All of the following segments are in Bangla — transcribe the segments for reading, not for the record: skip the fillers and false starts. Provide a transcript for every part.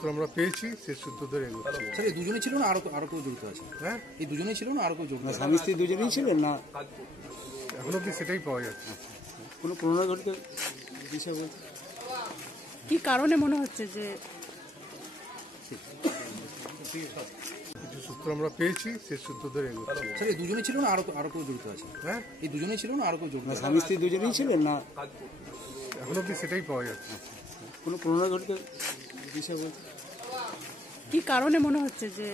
সূত্র আমরা পেয়েছি সেই সূত্র ধরে এগোচ্ছি। স্যার এই দুজনেই ছিল না আরো কেউ জড়িত আছে? হ্যাঁ, এই দুজনেই ছিল না আরো কেউ জড়িত আছে? স্বামী স্ত্রী দুজনেই ছিলেন না এখন অব্দি সেটাই পাওয়া যাচ্ছে। কোনো পুরোনো ঘটিত বিষয় বলতে কি কারণে মনে হচ্ছে যে কিছু সূত্র আমরা পেয়েছি সেই সূত্র ধরে এগোচ্ছি। স্যার এই দুজনেই ছিল না আরো কেউ জড়িত আছে? হ্যাঁ, এই দুজনেই ছিল না আরো কেউ জড়িত আছে? স্বামী স্ত্রী দুজনেই ছিলেন না এখন অব্দি সেটাই পাওয়া যাচ্ছে। কোনো পুরোনো ঘটিত বিষয় বলতে কি কারণে মনে হচ্ছে যে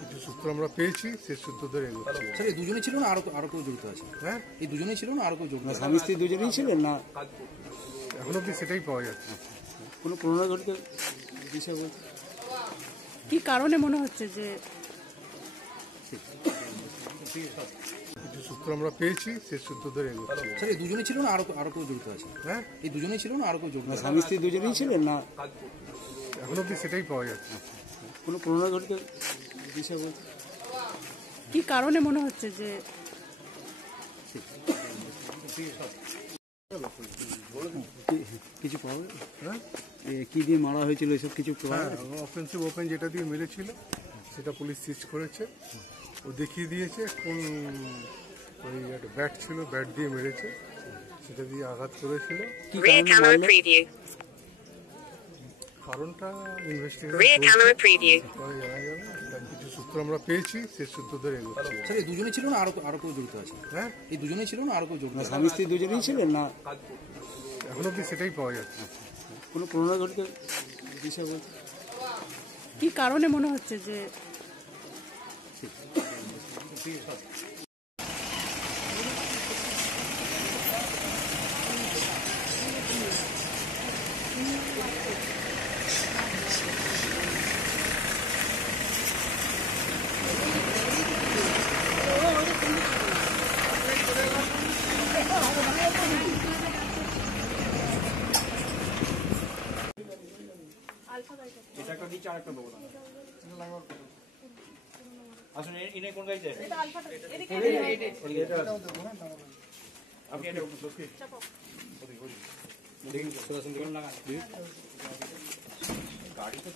কিছু সূত্র আমরা পেয়েছি সেই সূত্র ধরে এগোচ্ছি। স্যার এই দুজনেই ছিল না আরো কেউ জড়িত আছে? হ্যাঁ, এই দুজনেই ছিল না আরো কেউ জড়িত আছে? স্বামী স্ত্রী দুজনেই ছিলেন না এখন অব্দি সেটাই পাওয়া যাচ্ছে। কোনো পুরোনো ঘটিত বিষয় বলতে কি কারণে মনে হচ্ছে যে কিছু সূত্র আমরা পেয়েছি সেই সূত্র ধরে এগোচ্ছি। স্যার এই দুজনেই ছিল না আরো কেউ জড়িত আছে? হ্যাঁ, এই দুজনেই ছিল না আরো কেউ জড়িত আছে? স্বামী স্ত্রী দুজনেই ছিলেন না এখন অব্দি সেটাই পাওয়া যাচ্ছে। কোনো পুরোনো ঘটিত বিষয় বলতে কি কারণে মনে হচ্ছে যে কিছু পাওয়া গেল? হ্যাঁ, কি দিয়ে মারা হয়েছিল এসব কিছু পাওয়া হ্যাঁ, গেছে? অফেন্সিভ ওপেন যেটা দিয়ে মেরেছিল সেটা পুলিশ সিজ করেছে। ও দেখিয়ে দিয়েছে কোন ওই একটা ব্যাট ছিল, ব্যাট দিয়ে মেরেছে, সেটা দিয়ে আঘাত করেছিল। কি Rear কারণে camera মারলো? preview. কারণটা Rear ইনভেস্টিগেশন camera preview. জানা যাবে। তার কিছু সূত্র আমরা পেয়েছি সেই সূত্র ধরে এগোচ্ছি। স্যার এই দুজনেই ছিল না আরো কেউ জড়িত আছে? হ্যাঁ, এই দুজনেই ছিল না আরো কেউ জড়িত আছে? স্বামী স্ত্রী দুজনেই ছিলেন না এখন অব্দি সেটাই পাওয়া যাচ্ছে। কোনো পুরোনো ঘটিত বিষয় বলতে কি কারণে মনে হচ্ছে যে আসুন ইনে কোন গাইছে আপনি এটা দেখুন গাড়ি তো